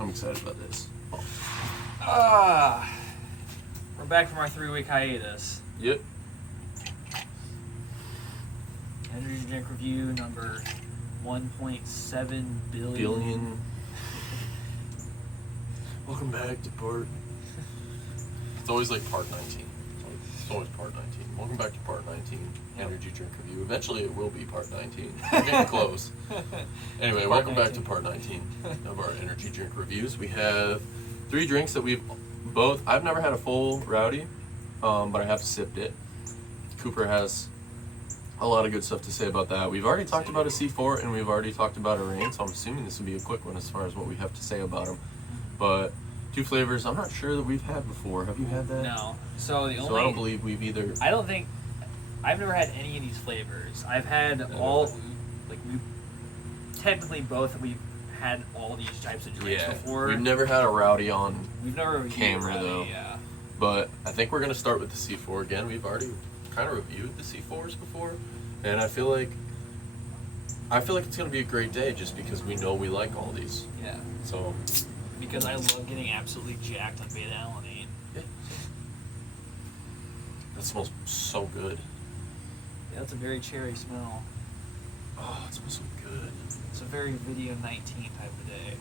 I'm excited about this. We're back from our 3-week hiatus. Yep. Energy drink review number 1.7 billion. Welcome back to part. It's always like part 19. It's always part 19. Welcome back to part 19. Yep. Energy drink review. Eventually it will be part 19. We're getting close. Anyway, welcome back to part 19 of our energy drink reviews. We have 3 drinks that we've both. I've never had a full Rowdy, but I have sipped it. Cooper has a lot of good stuff to say about that. We've already talked about a C4 and we've already talked about a Rain, so I'm assuming this will be a quick one as far as what we have to say about them. But 2 flavors I'm not sure that we've had before. Have you had that? No. So I don't believe we've either. I've never had any of these flavors. I've had technically we've had all these types of drinks before. We've never had a Rowdy on camera though. Yeah. But I think we're gonna start with the C4 again. We've already kind of reviewed the C4s before, and I feel like it's gonna be a great day just because we know we like all these. Yeah. So. Because I love getting absolutely jacked on beta-alanine. Yeah. That smells so good. Yeah, that's a very cherry smell. Oh, it smells so good. It's a very Video 19 type of day.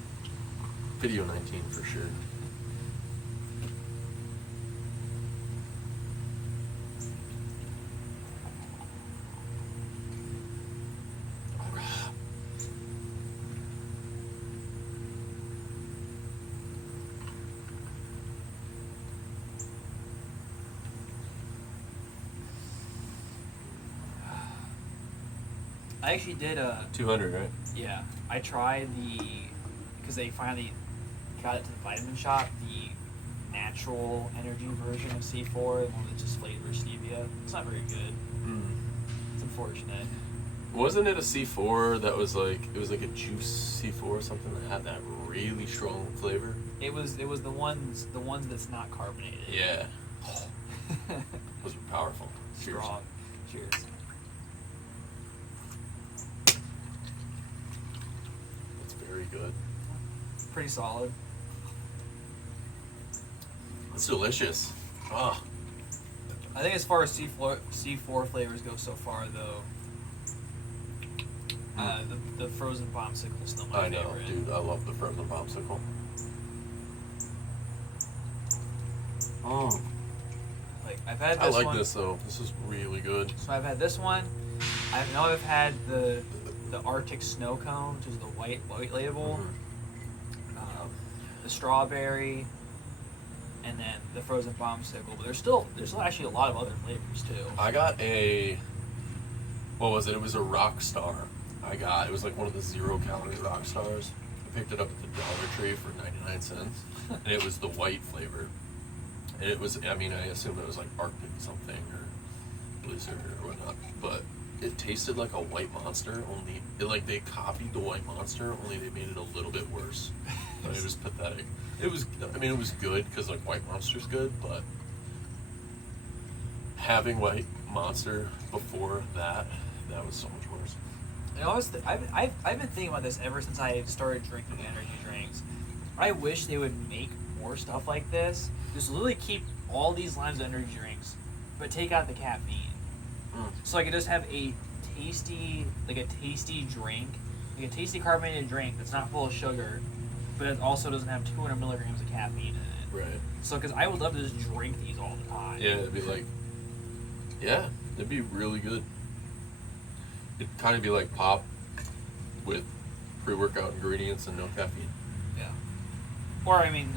Video 19 for sure. I actually did 200, right? Yeah, I tried because they finally got it to the vitamin shop, the natural energy version of C4, the one that just flavors stevia. It's not very good. It's unfortunate. Wasn't it a C4 that was like, it was like a juice C4 or something that had that really strong flavor? It was the ones that's not carbonated. Yeah. Those were powerful. Strong. Cheers. Very good. Pretty solid. It's delicious. Oh. I think as far as C4 flavors go so far, though, the frozen bombsicle is still my favorite. I know, dude. I love the frozen bombsicle. Oh. I've had this one. I like this though. This is really good. So I've had this one. I've had the Arctic Snow Cone, which is the white label, the strawberry, and then the frozen bombsicle. But there's still actually a lot of other flavors too. I got what was it? It was a rock star. It was like one of the 0-calorie rock stars. I picked it up at the Dollar Tree for 99 cents, and it was the white flavor. And it was, I assume it was like Arctic something or Blizzard or whatnot, but it tasted like a White Monster, only they copied the White Monster, only they made it a little bit worse. But it was pathetic. It was good because like White Monster's good, but having White Monster before that was so much worse. I've been thinking about this ever since I started drinking energy drinks. I wish they would make more stuff like this. Just literally keep all these lines of energy drinks, but take out the caffeine. So I could just have a tasty drink, like a tasty carbonated drink that's not full of sugar, but it also doesn't have 200 milligrams of caffeine in it. Right. So, because I would love to just drink these all the time. Yeah, it'd be really good. It'd kind of be like pop with pre-workout ingredients and no caffeine. Yeah. Or not even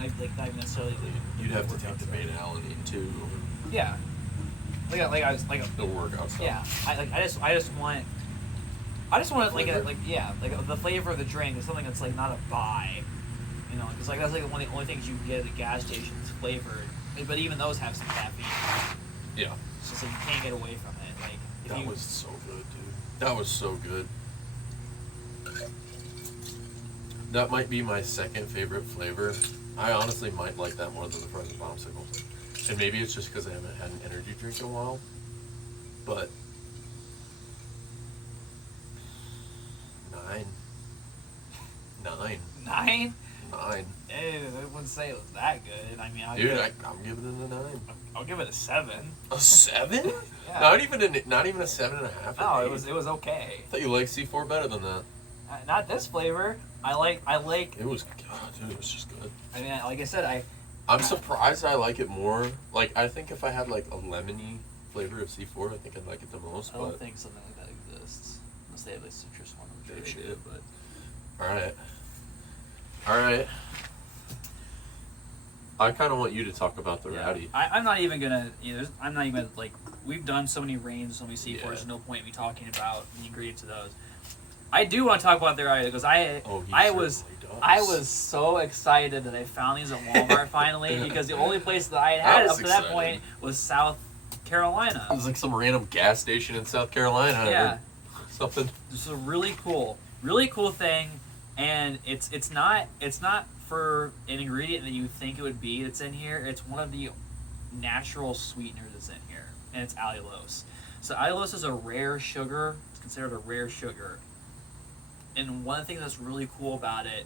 necessarily. You'd have to take the beta-alanine too. Yeah. The workout stuff. Yeah. I just want the flavor of the drink is something that's like not a buy. Because that's like one of the only things you can get at the gas stations flavored. But even those have some caffeine. Yeah. It's just like you can't get away from it. That was so good, dude. That was so good. That might be my second favorite flavor. I honestly might like that more than the frozen bombsicle. And maybe it's just because I haven't had an energy drink in a while. But 9. 9? 9. I wouldn't say it was that good. I mean, I'm giving it a 9. I'll give it a 7. A 7? Yeah. Not even a 7.5. No, it was okay. I thought you liked C4 better than that. Not this flavor. I like. It was, dude, it was just good. I mean, like I said, I'm surprised I like it more. Like, I think if I had like a lemony flavor of C4, I think I'd like it the most. I don't but think something like that exists. Unless they have a citrus one, which They they should. do. But all right. I kind of want you to talk about the Rowdy. I'm not even gonna. I'm not even like. We've done so many rains, so many C4s. Yeah. There's no point in me talking about the ingredients of those. I do want to talk about the Rowdy because I was so excited that I found these at Walmart finally because the only place that I had up to that point was South Carolina. It was like some random gas station in South Carolina. Yeah. Or something. This is a really cool thing, and it's not for an ingredient that you think it would be that's in here. It's one of the natural sweeteners that's in here, and it's allulose. So allulose is a rare sugar. It's considered a rare sugar. And one thing that's really cool about it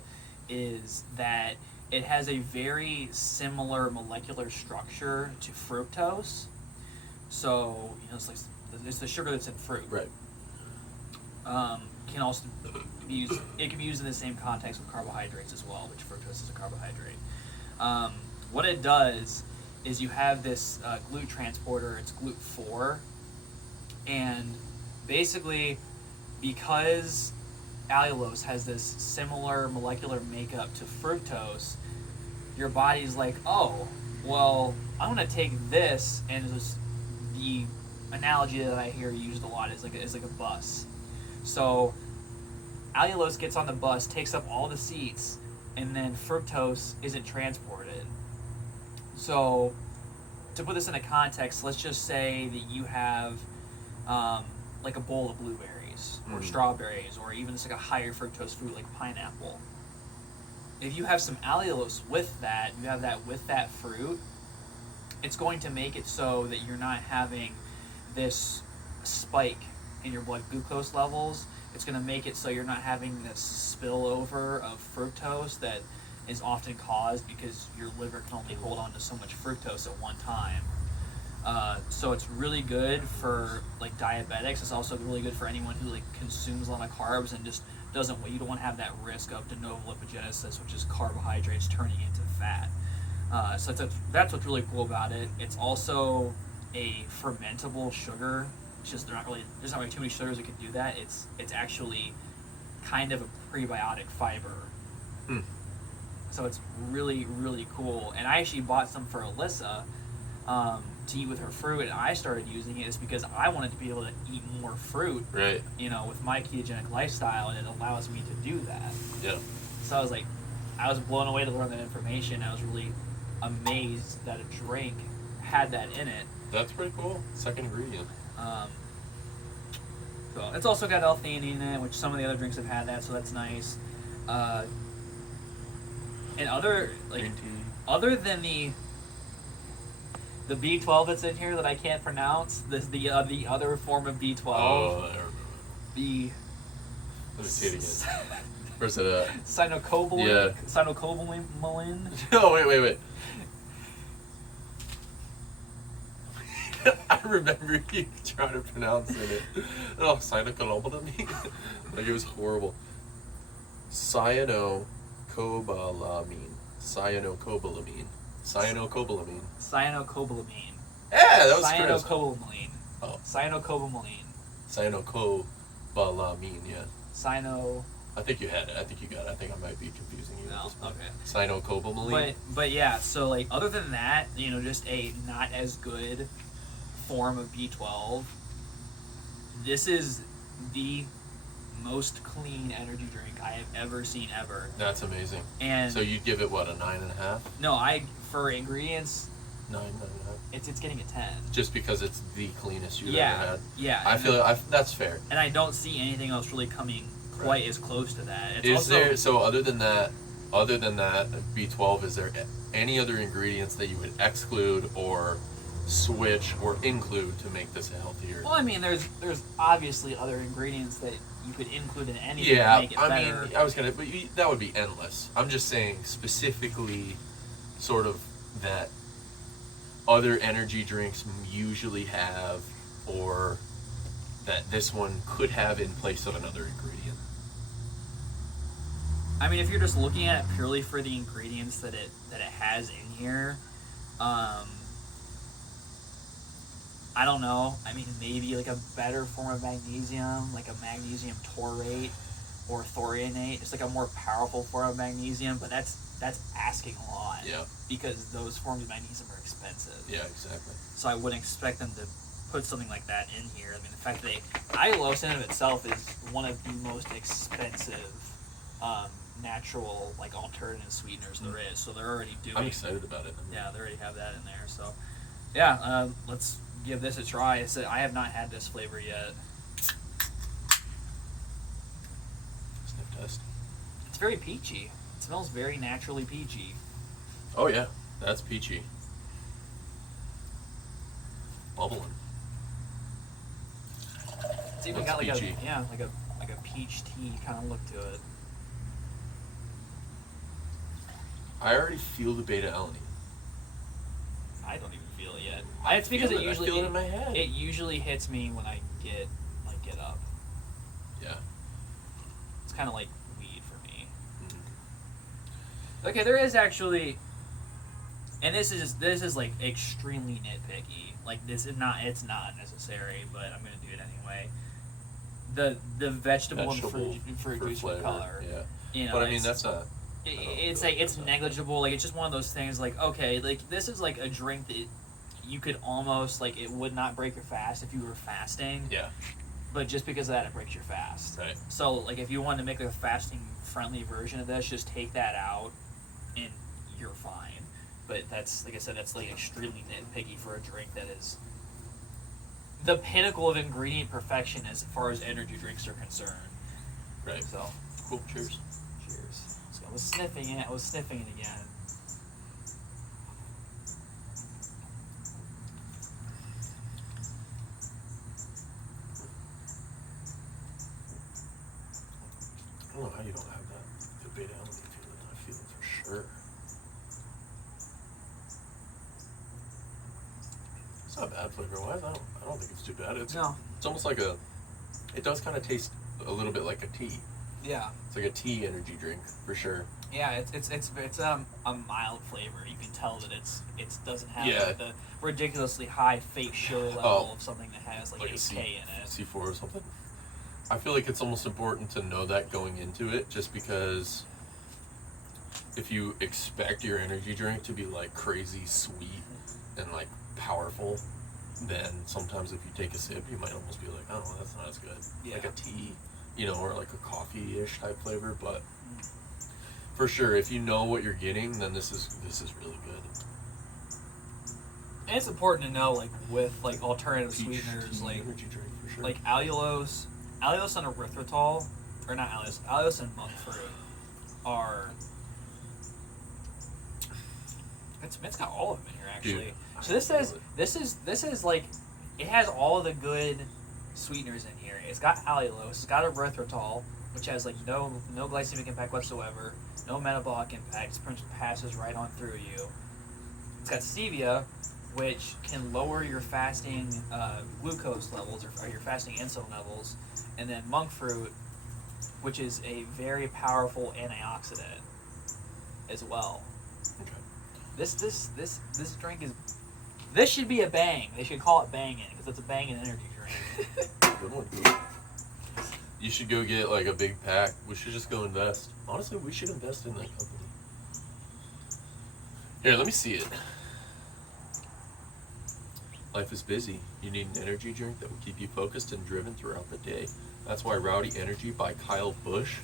is that it has a very similar molecular structure to fructose. So, it's the sugar that's in fruit. Right. Can also be used. It can be used in the same context with carbohydrates as well, which fructose is a carbohydrate. What it does is you have this GLUT transporter. It's GLUT4, and basically, because allulose has this similar molecular makeup to fructose, your body's like, oh, well, I'm gonna take this, and just the analogy that I hear used a lot is like a bus. So allulose gets on the bus, takes up all the seats, and then fructose isn't transported. So to put this into context, let's just say that you have like a bowl of blueberries or strawberries, or even just like a higher fructose fruit like pineapple. If you have some allulose with that, you have that with that fruit, it's going to make it so that you're not having this spike in your blood glucose levels. It's going to make it so you're not having this spillover of fructose that is often caused because your liver can only hold on to so much fructose at one time. So it's really good for like diabetics. It's also really good for anyone who like consumes a lot of carbs and just you don't want to have that risk of de novo lipogenesis, which is carbohydrates turning into fat. So that's what's really cool about it. It's also a fermentable sugar. It's just there's not really too many sugars that can do that. It's actually kind of a prebiotic fiber. So it's really, really cool. And I actually bought some for Alyssa to eat with her fruit, and I started using it because I wanted to be able to eat more fruit, Right. With my ketogenic lifestyle, and it allows me to do that. Yeah. So I was blown away to learn that information. I was really amazed that a drink had that in it. That's pretty cool. Second ingredient. So it's also got L-theanine in it, which some of the other drinks have had that, so that's nice. And other than the B12 that's in here that I can't pronounce, the other form of B12. Oh, I remember. The Let me see it again. Where's it at? Cyanocobalamin. Yeah. Cyanocobalamin. No, wait. I remember you trying to pronounce it. Oh, cyanocobalamin. Like, it was horrible. Cyanocobalamin. Yeah, that was crisp. Cyanocobalamin. Oh. Cyanocobalamin. Cyanocobalamin, yeah. I think you had it. I think you got it. I think I might be confusing you. No, okay. Cyanocobalamin. But yeah, so like other than that, just a not as good form of B12. This is the most clean energy drink I have ever seen ever. That's amazing. And so you'd give it what, a 9.5? No, for ingredients, 9.5. It's getting a 10. Just because it's the cleanest you've ever had. Yeah. I feel that's fair. And I don't see anything else really coming quite as close to that. So other than that B12, is there any other ingredients that you would exclude or switch or include to make this a healthier? Well, I mean, there's obviously other ingredients that you could include in anything Yeah, to make it I better. mean, I was gonna, but that would be endless. I'm just saying specifically, sort of that other energy drinks usually have, or that this one could have in place of another ingredient. I mean, if you're just looking at it purely for the ingredients that it has in here, I don't know. I mean, maybe like a better form of magnesium, like a magnesium taurate or thorionate, just like a more powerful form of magnesium. But that's asking a lot. Yeah. Because those forms of magnesium are expensive. Yeah, exactly. So I wouldn't expect them to put something like that in here. I mean, the fact that allulose in and of itself is one of the most expensive natural like alternative sweeteners there is. So they're already doing. I'm excited about it. Yeah, they already have that in there. So yeah, let's give this a try. I have not had this flavor yet. Sniff test. It's very peachy. It smells very naturally peachy. Oh yeah, that's peachy. Bubbling. It's even Looks got like peachy. like a peach tea kind of look to it. I already feel the beta alanine. I don't even feel it yet. It's because I feel it in my head. It usually hits me when I get up. Yeah. It's kind of like weed for me. Mm-hmm. Okay, there is actually, and this is like extremely nitpicky. Like it's not necessary, but I'm gonna do it anyway. The vegetable and fruit juice for color. Yeah. You know, But I mean that's not. It's like it's negligible. Like it's just one of those things. Like okay, like this is like a drink that you could almost like it would not break your fast if you were fasting. Yeah. But just because of that, it breaks your fast. Right. So like if you wanted to make like a fasting friendly version of this, just take that out, and you're fine. But that's like I said, that's like extremely nitpicky for a drink that is the pinnacle of ingredient perfection as far as energy drinks are concerned. Right. So Cool. Cheers. cheers. So I was sniffing it again. I don't know how you don't have that. The beta alanine feeling. I feel it for sure. It's not a bad flavor wise. I don't think it's too bad. It's almost like it does kind of taste a little bit like a tea. Yeah. It's like a tea energy drink for sure. Yeah, it's a mild flavor. You can tell that it doesn't have Yeah. like the ridiculously high fake sugar level of something that has like 8K in it. C4 or something. I feel like it's almost important to know that going into it, just because if you expect your energy drink to be like crazy sweet and like powerful, then sometimes if you take a sip, you might almost be like, oh, that's not as good. Yeah. Like a tea, or like a coffee-ish type flavor. But for sure, if you know what you're getting, then this is really good. And it's important to know, like with like alternative Peach sweeteners, tea like energy drink for sure. allulose and erythritol, or not allulose and monk fruit are. It's got all of them in here actually. Dude, so this is like it has all of the good sweeteners in here. It's got allulose, it's got erythritol, which has like no glycemic impact whatsoever, no metabolic impact. It pretty much passes right on through you. It's got stevia, which can lower your fasting glucose levels or your fasting insulin levels, and then monk fruit, which is a very powerful antioxidant as well. Okay. This drink is. This should be a bang. They should call it bangin' because it's a bangin' energy drink. Good one. You should go get like a big pack. We should just go invest. Honestly, we should invest in that company. Here, let me see it. Life is busy. You need an energy drink that will keep you focused and driven throughout the day. That's why Rowdy Energy by Kyle Busch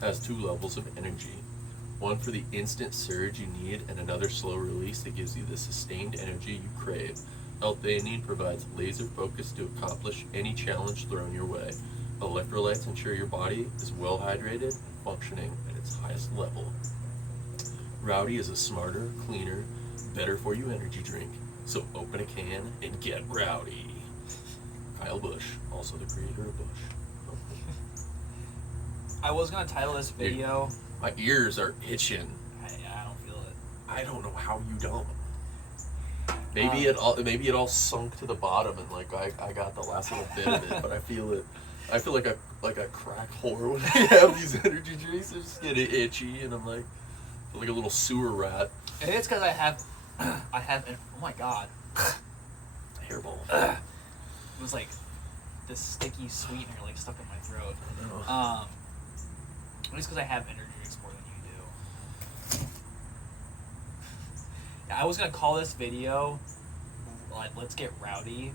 has 2 levels of energy. One for the instant surge you need, and another slow release that gives you the sustained energy you crave. L-theanine provides laser focus to accomplish any challenge thrown your way. Electrolytes ensure your body is well hydrated and functioning at its highest level. Rowdy is a smarter, cleaner, better for you energy drink. So open a can and get rowdy. Kyle Busch, also the creator of Busch. I was gonna title this video. My ears are itching. I don't feel it. I don't know how you don't. Maybe it all sunk to the bottom and like I got the last little bit of it, but I feel it. I feel like a crack whore when I have these energy drinks. I just get itchy and I'm like a little sewer rat. And it's because I have oh my god, Hairball. it was like this sticky sweetener like stuck in my throat. It's because I have energy drinks more than you do. Yeah, I was gonna call this video like "Let's Get Rowdy,"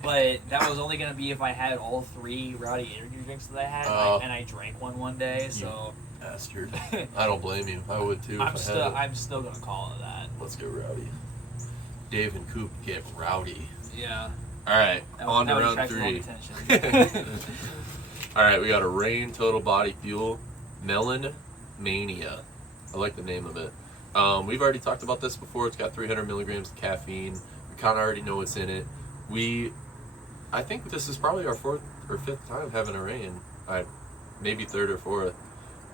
but that was only gonna be if I had all 3 Rowdy energy drinks that I had, and I drank one day. So, bastard. I don't blame you. I would too. I'm still gonna call it that. Let's get rowdy. Dave and Coop get rowdy. Yeah. All right, on to round 3. All right, we got a Reign Total Body Fuel Melon Mania. I like the name of it. We've already talked about this before. It's got 300 milligrams of caffeine. We kind of already know what's in it. I think this is probably our 4th or 5th time having a Reign. Maybe 3rd or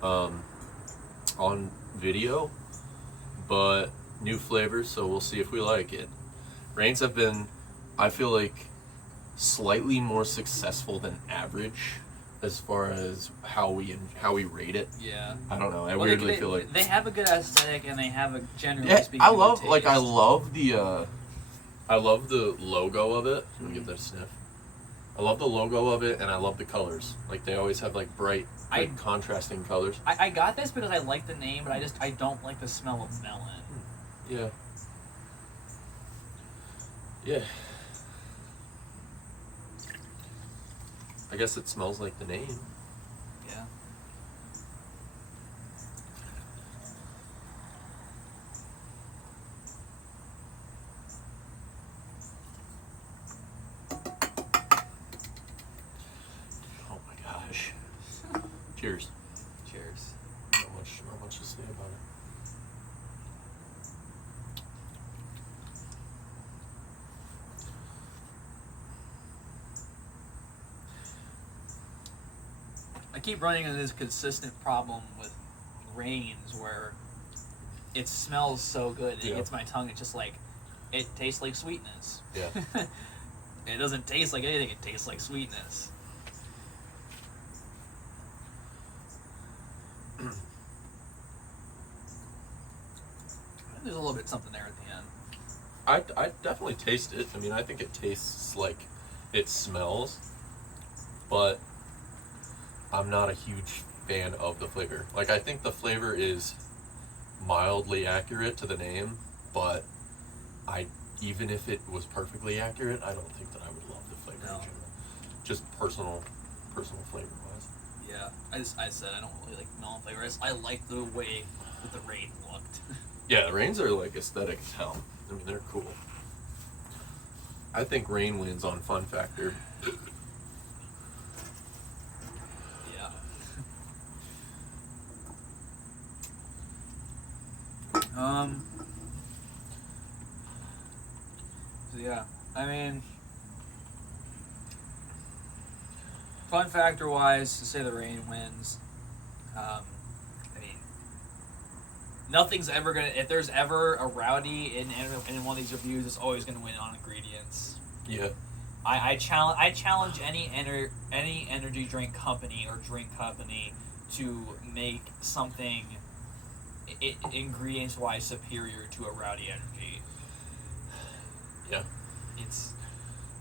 4th on video, but new flavors, so we'll see if we like it. Reigns have been, I feel like, slightly more successful than average as far as how we rate it. Yeah. I don't know. I weirdly feel like they have a good aesthetic and they have a generally speaking. I love good taste. I love the logo of it. Can we get that sniff? I love the logo of it and I love the colors. Like they always have like bright contrasting colors. I got this because I like the name, but I don't like the smell of melon. Yeah. Yeah. I guess it smells like the name. Yeah. Oh my gosh. Cheers. Cheers. Not much to say about it. I keep running into this consistent problem with Reigns where it smells so good. It hits my tongue. It's just like, it tastes like sweetness. Yeah. It doesn't taste like anything. It tastes like sweetness. There's a little bit something there at the end. I definitely taste it. I mean, I think it tastes like it smells, but I'm not a huge fan of the flavor. Like, I think the flavor is mildly accurate to the name, but even if it was perfectly accurate, I don't think that I would love the flavor in general. Just personal flavor wise. Yeah, I said I don't really like melon flavor. I like the way that the Reign looked. Yeah, the Reigns are like aesthetic as hell. I mean, they're cool. I think Reign wins on fun factor. Yeah. So yeah, I mean, fun factor wise, to say the Reign wins. I mean, nothing's ever gonna. If there's ever a Rowdy in one of these reviews, it's always gonna win on ingredients. Yeah. I challenge any energy drink company or drink company to make something ingredients wise superior to a Rowdy energy. Yeah.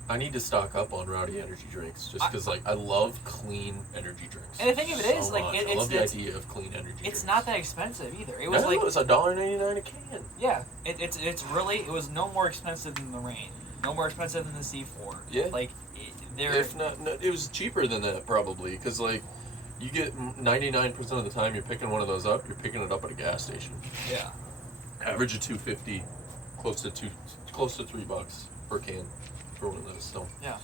I need to stock up on Rowdy energy drinks just because I love clean energy drinks. And the thing of it is, like, I love the idea of clean energy drinks. It's not that expensive either. It was it was $1.99 a can. Yeah, it was no more expensive than the Reign, no more expensive than the C4. Yeah, like if not, it was cheaper than that probably because like you get 99% of the time you're picking one of those up, you're picking it up at a gas station. Yeah, average of $2.50, close to $3 per can for one of those. So yeah,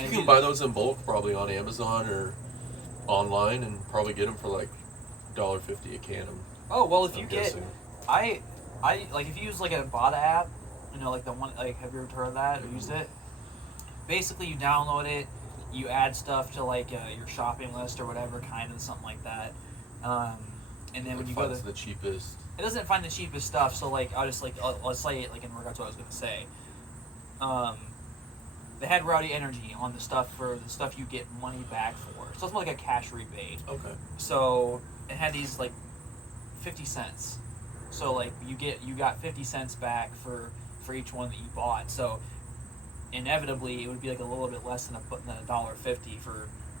you can buy those in bulk probably on Amazon or online and probably get them for like $1.50 a can. If you get, I like if you use like a Bada app, you know, like the one, like have you ever heard of that or used it? Basically, you download it, you add stuff to like your shopping list or whatever, kind of something like that. And then when you go to the cheapest. it doesn't find the cheapest stuff. So like I'll say it like in regards to what I was gonna say. They had Rowdy Energy on the stuff for the stuff you get money back for. So it's like a cash rebate. Okay. So it had these like 50 cents. So like you got 50 cents back for each one that you bought. So inevitably it would be like a little bit less than $1.50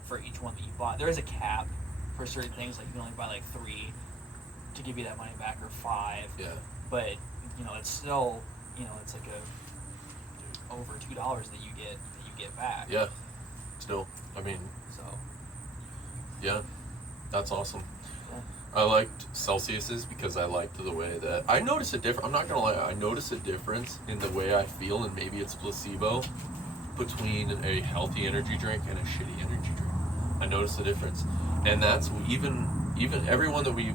for each one that you bought. There is a cap for certain things, like you can only buy like 3 to give you that money back, or 5. Yeah. But it's still it's like over $2 that you get back. Yeah. Still, I mean. So. Yeah, that's awesome. Yeah. I liked Celsius's because I liked the way that I noticed a difference. I'm not gonna lie, I noticed a difference in the way I feel, and maybe it's placebo, between a healthy energy drink and a shitty energy drink. I noticed the difference, and that's even everyone that we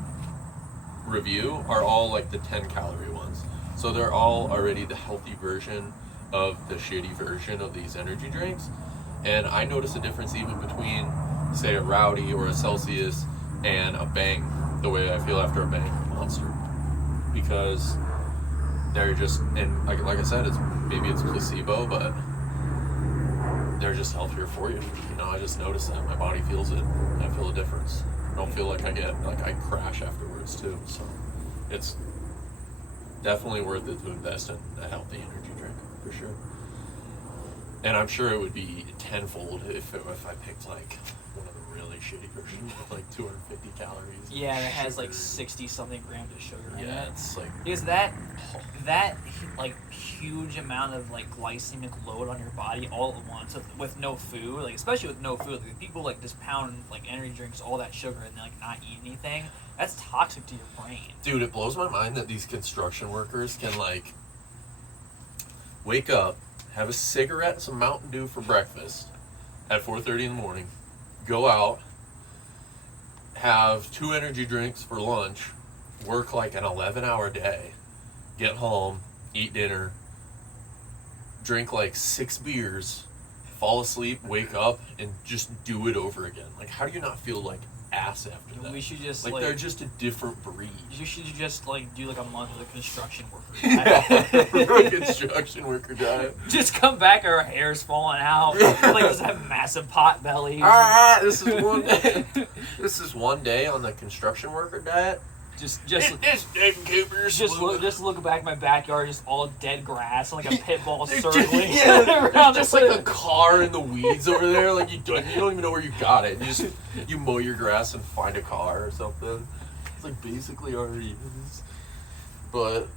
review are all like the 10-calorie ones. So they're all already the healthy version of the shitty version of these energy drinks. And I notice a difference even between, say, a Rowdy or a Celsius and a Bang, the way I feel after a Bang or a Monster. Because they're just, and like I said, maybe it's placebo, but they're just healthier for you. I just notice that. My body feels it. I feel a difference. I don't feel like I crash afterwards too. So it's definitely worth it to invest in a healthy energy drink, for sure. And I'm sure it would be tenfold if I picked like one of the really shitty versions with like 250 calories. Yeah, and it has like 60 something grams of sugar in it. Yeah, it's like, because that like huge amount of like glycemic load on your body all at once with no food, like especially with no food, like people like just pound like energy drinks, all that sugar, and like not eat anything. That's toxic to your brain. Dude, it blows my mind that these construction workers can like wake up, have a cigarette and some Mountain Dew for breakfast at 4:30 in the morning, go out, have 2 energy drinks for lunch, work like an 11-hour day, get home, eat dinner, drink like 6 beers, fall asleep, wake up, and just do it over again. Like, how do you not feel like ass after that? We should just like they're just a different breed. You should just like do like a month of the construction worker Yeah, construction worker diet. Just come back, our hair's falling out. Like just have massive pot belly. This is one day. This is one day on the construction worker diet. Just David Cooper's. Just look back in my backyard, just all dead grass, and like a pit bull circling around. around. Just like a car in the weeds over there. Like you don't even know where you got it. You mow your grass and find a car or something. It's like basically already is. But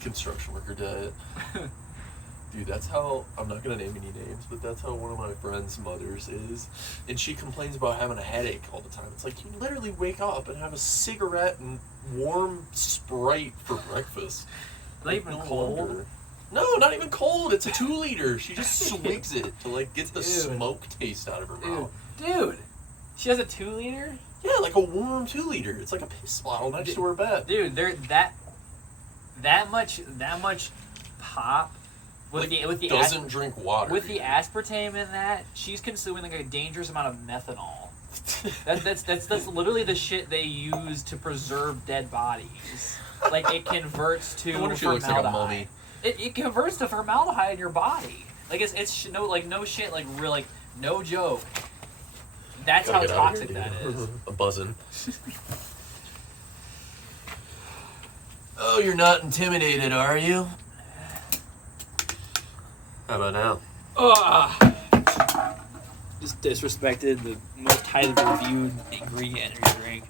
construction worker diet. Dude, that's how, I'm not going to name any names, but that's how one of my friend's mothers is. And she complains about having a headache all the time. It's like, you literally wake up and have a cigarette and warm Sprite for breakfast. Not even cold? Wonder. No, not even cold. It's a 2-liter. She just swigs it to like get the smoke taste out of her mouth. Dude, she has a 2-liter? Yeah, like a warm 2-liter. It's like a piss bottle next to her bed. Dude, they're that much pop. With the doesn't drink water. With the aspartame in that, she's consuming like a dangerous amount of methanol. That's literally the shit they use to preserve dead bodies. Like it converts to I wonder if she formaldehyde. looks like a mummy. It converts to formaldehyde in your body. Like it's no shit, like real, like no joke. That's how toxic that is. A buzzing. Oh, you're not intimidated, are you? How about now? Just disrespected the most highly reviewed ingredient energy drink.